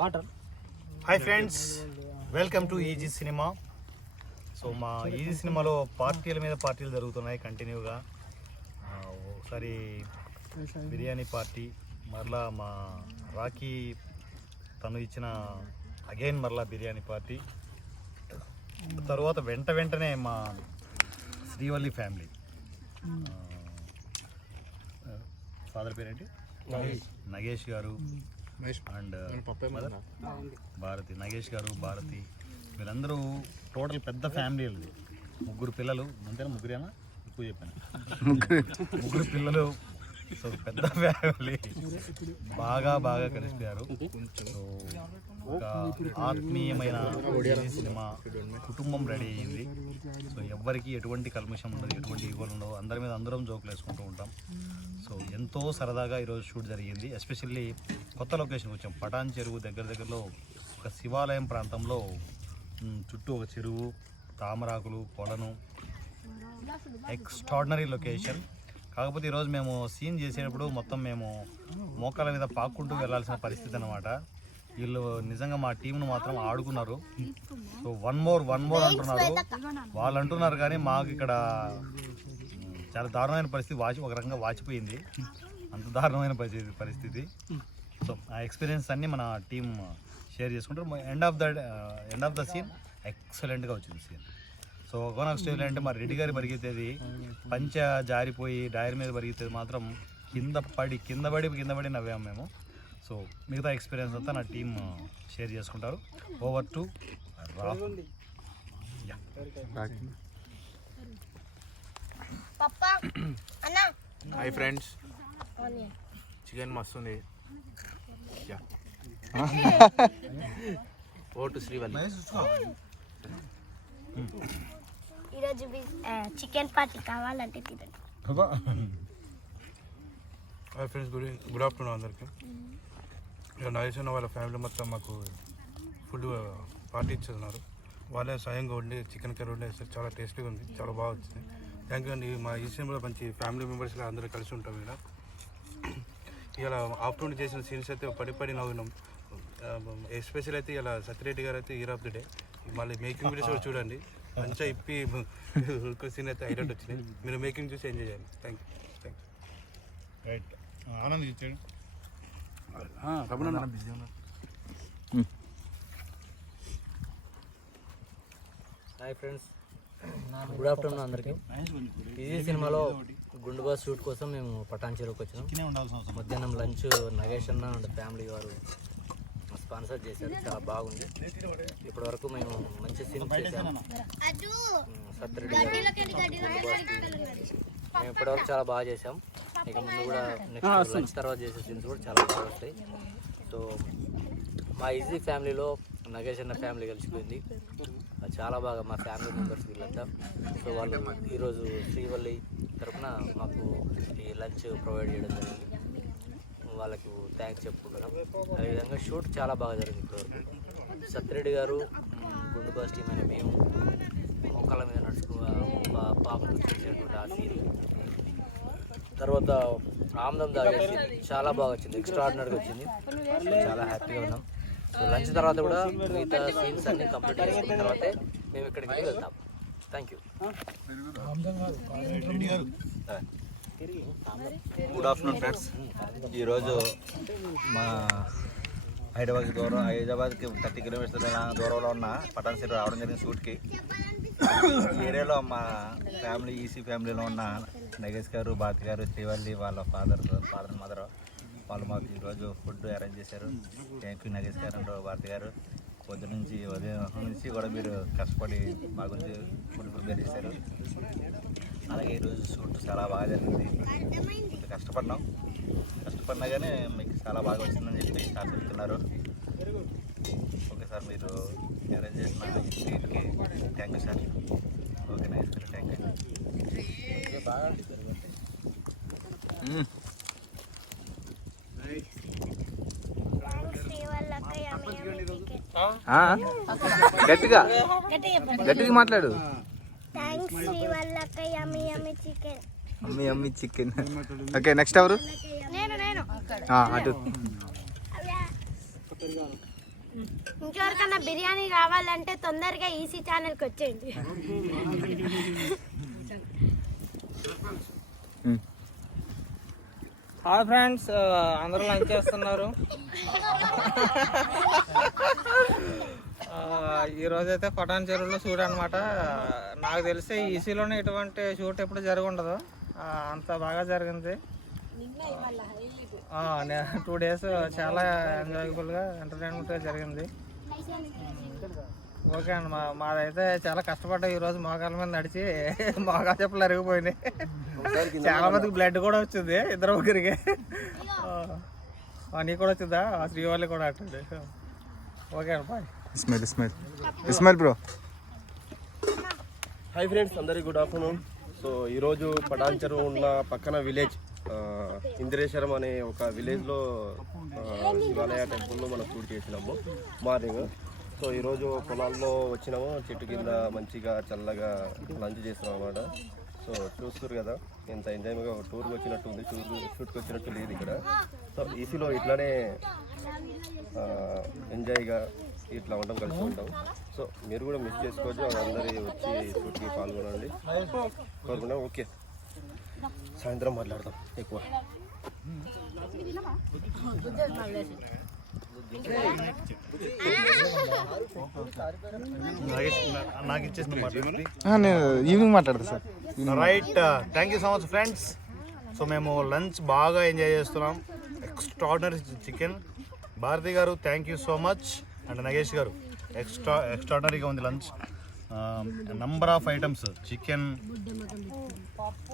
Water. Hi friends, welcome to easy cinema. So మా easy సినిమాలో పార్టీల మీద పార్టీలు జరుగుతున్నాయి కంటిన్యూగా. ఒకసారి బిర్యానీ పార్టీ, మరలా మా రాఖీ తను ఇచ్చిన అగైన్ మరలా బిర్యానీ పార్టీ. తర్వాత వెంటనే మా శ్రీవల్లి ఫ్యామిలీ, ఫాదర్ పేరేంటి, నగేష్ గారు అండ్ భారతి, నగేష్ గారు, భారతి, వీళ్ళందరూ టోటల్ పెద్ద ఫ్యామిలీ. ముగ్గురు పిల్లలు, అంతేనా? ముగ్గురేనా? ఎక్కువ చెప్పాను, ముగ్గురు పిల్లలు. సో పెద్ద ఫ్యామిలీ, బాగా కలిసిపోయారు. సో ఒక ఆత్మీయమైన సినిమా, కుటుంబం రెడీ అయ్యింది. సో ఎవ్వరికి ఎటువంటి కల్మషం ఉండదు, ఎటువంటి ఈగోలు ఉండవు, అందరి మీద అందరం జోకులు వేసుకుంటూ ఉంటాం. సో ఎంతో సరదాగా ఈరోజు షూట్ జరిగింది. ఎస్పెషల్లీ కొత్త లొకేషన్కి వచ్చాం. పటాన్ చెరువు దగ్గరలో ఒక శివాలయం ప్రాంతంలో, చుట్టూ ఒక చెరువు, తామరాకులు, కొలను, ఎక్స్ట్రాడినరీ లొకేషన్. కాకపోతే ఈరోజు మేము సీన్ చేసేటప్పుడు మొత్తం మేము మోకాల మీద పాక్కుంటూ వెళ్ళాల్సిన పరిస్థితి అన్నమాట. వీళ్ళు నిజంగా మా టీంను మాత్రం ఆడుకున్నారు. సో వన్ మోర్ అంటున్నారు వాళ్ళు అంటున్నారు, కానీ మాకు ఇక్కడ చాలా దారుణమైన పరిస్థితి, ఒక రకంగా వాచిపోయింది. అంత దారుణమైన పరిస్థితి. సో ఆ ఎక్స్పీరియన్స్ అన్నీ మన టీం షేర్ చేసుకుంటారు. ఎండ్ ఆఫ్ ద సీన్ ఎక్సలెంట్గా వచ్చింది సీన్. సో ఒకనొక స్టేజ్లో అంటే మరి రెడ్డి గారి పరిగెత్తేది పంచ జారిపోయి డైర్ మీద పరిగెత్తేది మాత్రం కింద పడి నవ్వాము మేము. సో మిగతా ఎక్స్పీరియన్స్ అంతా నా టీం షేర్ చేసుకుంటారు. Over to Rahul. Hi friends, chicken మస్తుంది. ఓటు శ్రీవల్లి. ఈరోజు చికెన్ పార్టీ కావాలంటే తినండి. హాయ్ ఫ్రెండ్స్, గుడ్ ఆఫ్టర్నూన్ అందరికీ. ఇక నరేష్ అన్న వాళ్ళ ఫ్యామిలీ మొత్తం మాకు ఫుడ్ పార్టీ ఇచ్చేస్తున్నారు. వాళ్ళే స్వయంగా వండి చికెన్ కర్రీ వండి చాలా టేస్టీగా ఉంది, చాలా బాగా వచ్చింది. థ్యాంక్ యూ అండి. మా ఈ సినిమాలో మంచి ఫ్యామిలీ మెంబర్స్గా అందరూ కలిసి ఉంటాం. ఇలా ఆఫ్టర్నూన్ చేసిన సీన్స్ అయితే పడి నవ్వినాం. ఎస్పెషల్ అయితే ఇలా సత్యరెడ్డి గారు అయితే హీరో ఆఫ్ ది డే. మళ్ళీ మేకింగ్ వీడియోస్ కూడా చూడండి, మంచిగా ఇప్పి సీన్ అయితే హైలైట్ వచ్చినాయి. మీరు మేకింగ్ చూసి ఎంజాయ్ చేయండి. Thank you. రైట్, ఆనంద్ ఇచ్చాడు. హాయ్ ఫ్రెండ్స్, గుడ్ ఆఫ్టర్నూన్ అందరికీ. ఈ సినిమాలో గుండు బాస్ షూట్ కోసం మేము పటాన్ చెరువుకి వచ్చినాం. మధ్యాహ్నం లంచ్ నగేష్ అన్న అండ్ ఫ్యామిలీ వారు స్పాన్సర్ చేశారు, చాలా బాగుంది. ఇప్పటి వరకు మేము మంచి సీన్ చేసాము. సత్యరెడ్డి మేము ఇప్పటివరకు చాలా బాగా చేసాం. ఇక ముందు కూడా నెక్స్ట్ లంచ్ తర్వాత చేసే సీన్స్ కూడా చాలా బాగా వస్తాయి. సో మా ఈజీ ఫ్యామిలీలో నగేష్ అన్న ఫ్యామిలీ కలిసిపోయింది, చాలా బాగా మా ఫ్యామిలీ మెంబర్స్ వీళ్ళంతా. సో వాళ్ళు ఈరోజు శ్రీవల్లి తరఫున మాకు ఈ లంచ్ ప్రొవైడ్ చేయడం జరిగింది. వాళ్ళకు థ్యాంక్స్ చెప్పుకుంటున్నాం. అదేవిధంగా షూట్ చాలా బాగా జరిగింది ఇప్పటివరకు. సత్యరెడ్డి గారు, గుండు బాస్ టీం అని మేము మొక్కల మీద పాపకు చేసినటువంటి ఆ సీన్, తర్వాత ఆమ్దం తాగేసి చాలా బాగా వచ్చింది, ఎక్స్ట్రాడినరీగా వచ్చింది. చాలా హ్యాపీగా ఉన్నాం. సో లంచ్ తర్వాత కూడా మిగతా సీన్స్ అన్నీ కంప్లీట్ చేసుకున్న తర్వాతే మేము ఇక్కడికి వెళ్తాం. Thank you. Good afternoon friends. ఈరోజు మా హైదరాబాద్కి 30 కిలోమీటర్ల దూరంలో ఉన్న పటాన్ చెరువు రావడం జరిగింది షూట్కి. ఈ ఏరియాలో మా ఫ్యామిలీ, ఈసీ ఫ్యామిలీలో ఉన్న నగేష్ గారు, భారతి గారు, శ్రీవల్లి వాళ్ళ ఫాదర్ మదర్ వాళ్ళు మాకు ఈరోజు ఫుడ్ అరేంజ్ చేశారు. థ్యాంక్ యూ నగేష్ గారు అండ్ భారతి గారు. ఉదయం నుంచి కూడా మీరు కష్టపడి మా గురించి ఫుడ్ ప్రిపేర్ చేశారు. అలాగే ఈరోజు షూట్ చాలా బాగా జరిగింది. కష్టపడినా కానీ మీకు చాలా బాగా వచ్చిందని చెప్పి సార్ చెప్తున్నారు. ఓకే సార్, మీరు అరేంజ్ చేసిన సీట్కి thank you sir. Okay nice sir, thank you. గట్టిగా మాట్లాడు. అమ్మి చికెన్. ఓకే, నెక్స్ట్ ఎవరు? నేను అటు ఇంకెవరికన్నా బిర్యానీ కావాలంటే తొందరగా ఈసీ ఛానల్కి వచ్చేయండి. హాయ్ ఫ్రెండ్స్, అందరూ లంచ్ చేస్తున్నారు. ఈరోజైతే పటాన్ చెరువులో షూట్ అనమాట. నాకు తెలిసి ఈసీలోనే ఇటువంటి షూట్ ఎప్పుడు జరిగి ఉండదు, అంత బాగా జరిగింది. 2 days చాలా ఎంజాయబుల్గా ఎంటర్టైన్మెంట్గా జరిగింది. ఓకే అండి, మాదైతే చాలా కష్టపడ్డా ఈరోజు. మోకాల మీద నడిచి మోకాల చెప్పులు అరిగిపోయినాయి. చాలా మందికి బ్లడ్ కూడా వచ్చింది, 2 నీకు కూడా వచ్చిందా? శ్రీవాళ్ళకి కూడా అట్టుంది. ఓకే అండి, bye. Ismail bro. Hi friends, అందరికీ గుడ్ ఆఫ్టర్నూన్. సో ఈరోజు పటాన్ చెరువు ఉన్న పక్కన విలేజ్ ఇంద్రేశ్వరం అనే ఒక విలేజ్లో శివాలయ టెంపుల్లో మనం షూట్ చేసినాము మార్నింగ్. సో ఈరోజు పొలాల్లో వచ్చినాము, చెట్టు కింద మంచిగా చల్లగా లంచ్ చేస్తున్నాం అన్నమాట. సో చూస్తారు కదా ఎంత ఎంజాయ్గా టూర్కి వచ్చినట్టు ఉంది, షూట్కి వచ్చినట్టు లేదు ఇక్కడ. సో ఈసీలో ఇట్లానే ఎంజాయ్గా ఇట్లా ఉంటాం, కలిసి ఉంటాం. సో మీరు కూడా మిస్ చేసుకోవచ్చు, అందరి వచ్చి షూట్కి పాల్గొనండి కోరుకున్నాం. ఓకే, సాయంత్రం మాట్లాడదాం ఎక్కువ. నాకు ఇచ్చేసిన నేను ఈవినింగ్ మాట్లాడతా sir. Right, thank you so much friends. So మేము లంచ్ బాగా ఎంజాయ్ చేస్తున్నాం. Extraordinary chicken. Bharati garu thank you so much, and Nagesh garu ఎక్స్ట్రాడినరీగా ఉంది lunch. Number of items, chicken,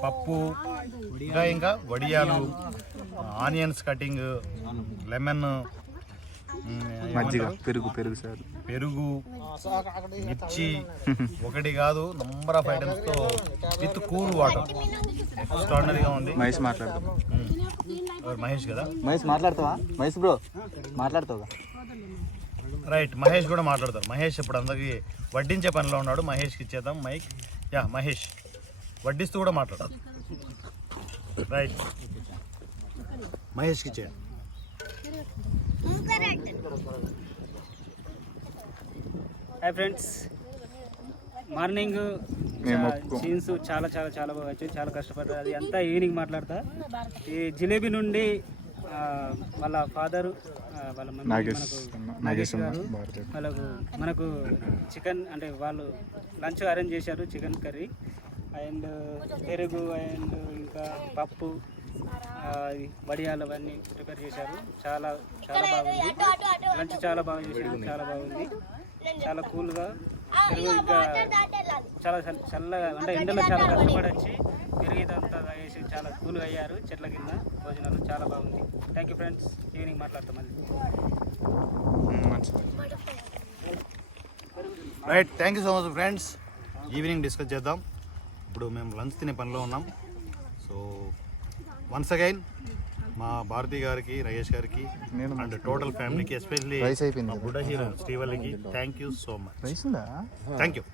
పప్పు, ఇంకా వడియాలు, ఆనియన్స్ కటింగ్, లెమన్, మజ్జిగ, పెరుగు సార్, పెరుగు, మిర్చి, ఒకటి కాదు నంబర్ ఆఫ్ ఐటమ్స్తో విత్ కూల్ వాటర్. ఎక్స్ట్రాడినరీగా ఉంది. మహేష్ మాట్లాడతాం. మహేష్ కదా? మహేష్ మాట్లాడతావా? మహేష్ బ్రో మాట్లాడతావా? రైట్, మహేష్ కూడా మాట్లాడతారు. మహేష్ ఇప్పుడు అందరికి వడ్డించే పనిలో ఉన్నాడు. మహేష్కి ఇచ్చేద్దాం మైక్. యా మహేష్, వడ్డిస్తూ కూడా మాట్లాడాలి. రైట్, మహేష్కి ఇచ్చేయండి. హాయ్ ఫ్రెండ్స్, మార్నింగ్ సీన్స్ చాలా చాలా చాలా బాగా వచ్చాయి. చాలా కష్టపడ్డారు. అది అంతా ఈవినింగ్ మాట్లాడతా. ఈ జిలేబీ నుండి వాళ్ళ ఫాదరు, వాళ్ళ మమ్మీ, నాగేష్ గారు మనకు చికెన్ అంటే వాళ్ళు లంచ్ అరేంజ్ చేశారు, చికెన్ కర్రీ అండ్ పెరుగు అండ్ ఇంకా పప్పు, వడియాలు అవన్నీ ప్రిపేర్ చేశారు. చాలా చాలా బాగుంది లంచ్, చాలా బాగా చేశారు, చాలా బాగుంది, చాలా కూల్గా. పెరుగు ఇంకా చాలా చల్లగా, అంటే ఎండలో చాలా కష్టపడి వచ్చి పెరుగు ఇదంతా వేసి చాలా కూల్గా అయ్యారు. చెట్ల కింద భోజనాలు చాలా బాగుంది. థ్యాంక్ యూ ఫ్రెండ్స్, ఈవినింగ్ మాట్లాడతాం మళ్ళీ. Right, thank you so much friends. Evening discuss చేద్దాం. ఇప్పుడు మేము లంచ్ తినే పనిలో ఉన్నాం. సో వన్స్ అగైన్ మా భారతి గారికి, నగేష్ గారికి అండ్ టోటల్ ఫ్యామిలీకి, ఎస్పెషల్లీ మా బుడ్డ హీరో శ్రీవల్లికి thank you so much. Thank you.